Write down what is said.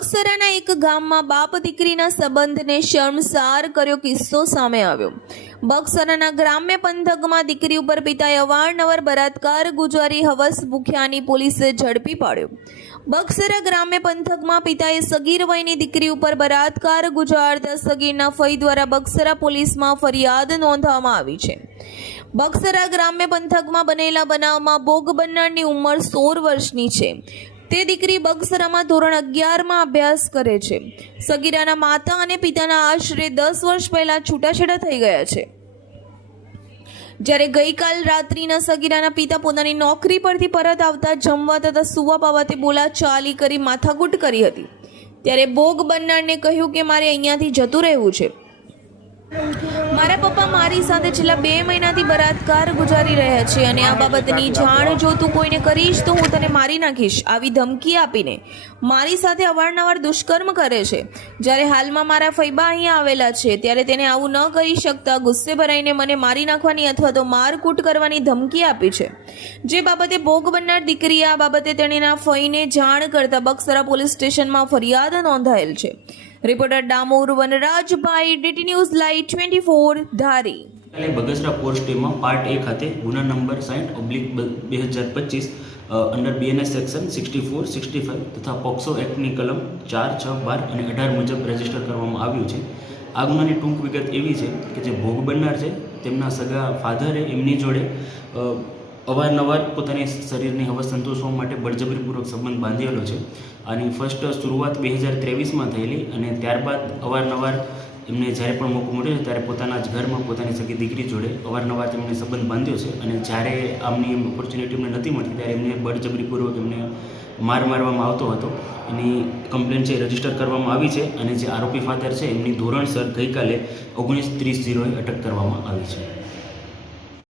બગસરાના એક ગામમાં બાપ દીકરીના સંબંધને શર્મસાર કર્યો કિસ્સો સામે આવ્યો. બગસરાના ગ્રામ્ય પંથકમાં દીકરી ઉપર પિતાએ અવારનવાર બળાત્કાર ગુજારી હવસ ભૂખ્યાની પોલીસે ઝડપી પાડ્યો. બગસરા ગ્રામ્ય પંથકમાં પિતાએ સગીર વયની દીકરી ઉપર બળાત્કાર ગુજારતા સગીરના ફઈ દ્વારા બગસરા પોલીસમાં ફરિયાદ નોંધવામાં આવી છે. બગસરા ગ્રામ્ય પંથકમાં બનેલા બનાવમાં ભોગ બનનારની ઉંમર સોળ વર્ષની છે. તે દીકરી બગસરામાં ધોરણ અગિયારમાં અભ્યાસ કરે છે. સગીરાના માતા અને પિતાના આશરે દસ વર્ષ પહેલા છૂટાછેડા થઈ ગયા છે. જ્યારે ગઈકાલ રાત્રિના સગીરાના પિતા પોતાની નોકરી પરથી પરત આવતા જમવા તથા સુવા બાબતે બોલાચાલી કરી માથાકૂટ કરી હતી. ત્યારે ભોગ બનનારને કહ્યું કે મારે અહીંયાથી જતું રહેવું છે. મારા પપ્પા મારી સાથે છેલ્લા બે મહિનાથી બળાત્કાર ગુજારી રહ્યા છે અને આ બાબતની જાણ જો તું કોઈને કરીશ તો હું તને મારી નાખીશ, આવી ધમકી આપીને. મારી સાથે અવારનવાર દુષ્કર્મ કરે છે. જ્યારે હાલમાં મારા ફૈબા અહીંયા આવેલા છે, ત્યારે તેને આવું ન કરી શકતા ગુસ્સે ભરાઈને મને મારી નાખવાની અથવા તો મારકૂટ કરવાની ધમકી આપી છે. જે બાબતે ભોગ બનનાર દીકરી આ બાબતે તેણીના ફઈને જાણ કરતા બક્સરા પોલીસ સ્ટેશનમાં ફરિયાદ નોંધાયેલ છે. Reporter Damor Vanrajbhai DT news live twenty four Dhari. ગઈકાલે બગસરા પોસ્ટ ટીમમાં પાર્ટ એ ખાતે ગુના નંબર સાઠ ઓબ્લિક બે હજાર પચીસ under BNS section sixty four sixty five તથા પોક્સો એક્ટની કલમ ચાર, છ, બાર અને અઢાર મુજબ રજિસ્ટર કરવામાં આવ્યું છે. આ ગુનાની ટૂંક વિગત એવી છે કે જે ભોગ બનનાર છે, તેમના સગા ફાધરે એમની જોડે અવારનવાર પોતાની શરીરની હવસ સંતોષવા માટે બળજબરીપૂર્વક સંબંધ બાંધેલો છે. આની ફર્સ્ટ શરૂઆત બે હજાર ત્રેવીસમાં થયેલી અને ત્યારબાદ અવારનવાર એમને જ્યારે પણ મોકો મળ્યો છે, ત્યારે પોતાના જ ઘરમાં પોતાની સગી દીકરી જોડે અવારનવાર તેમણે સંબંધ બાંધ્યો છે અને જ્યારે આમની ઓપોર્ચ્યુનિટી એમને નથી મળતી, ત્યારે એમને બળજબરીપૂર્વક એમને માર મારવામાં આવતો હતો. એની કમ્પ્લેન છે રજિસ્ટર કરવામાં આવી છે અને જે આરોપી ફાધર છે, એમની ધોરણસર ગઈકાલે ઓગણીસ ત્રીસ જીરોએ અટક કરવામાં આવી છે.